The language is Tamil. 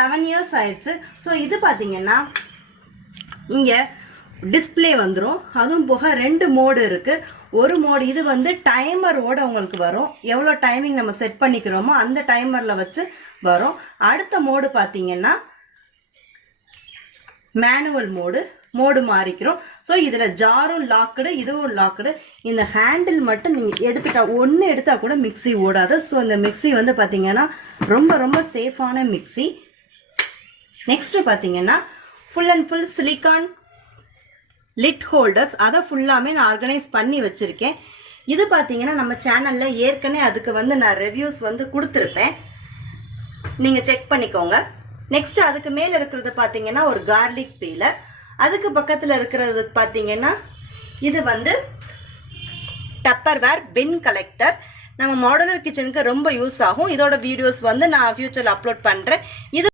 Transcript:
7 இயர்ஸ் ஆயிடுச்சு. ஸோ இது பார்த்தீங்கன்னா இங்கே டிஸ்பிளே வந்துடும். அதுவும் போக 2 மோடு இருக்குது. ஒரு மோடு இது வந்து டைமரோட உங்களுக்கு வரும். எவ்வளோ டைமிங் நம்ம செட் பண்ணிக்கிறோமோ அந்த டைமரில் வச்சு வரும். அடுத்த மோடு பார்த்தீங்கன்னா மேனுவல் மோடு மாறிக்கிறோம். ஸோ இதில் ஜாரும் லாக்குடு, இதுவும் லாக்குடு. இந்த ஹேண்டில் மட்டும் நீங்கள் எடுத்துட்டா ஒன்று எடுத்தால் கூட மிக்சி ஓடாது. ஸோ இந்த மிக்சி வந்து பார்த்தீங்கன்னா ரொம்ப ரொம்ப சேஃபான மிக்சி. நெக்ஸ்ட்டு பார்த்தீங்கன்னா full and full silicon lid holders. அதை ஃபுல்லாமே நான் ஆர்கனைஸ் பண்ணி வச்சுருக்கேன். இது பார்த்தீங்கன்னா நம்ம சேனலில் ஏற்கனவே அதுக்கு வந்து நான் ரிவ்யூஸ் வந்து கொடுத்துருப்பேன், நீங்கள் செக் பண்ணிக்கோங்க. நெக்ஸ்ட் அதுக்கு மேலே இருக்கிறது பார்த்தீங்கன்னா ஒரு கார்லிக் பீலர். அதுக்கு பக்கத்தில் இருக்கிறது பார்த்தீங்கன்னா இது வந்து டப்பர்வேர் பின் கலெக்டர். நம்ம மாடுலர் கிச்சனுக்கு ரொம்ப யூஸ் ஆகும். இதோட வீடியோஸ் வந்து நான் ஃபியூச்சரில் அப்லோட் பண்ணுறேன். இது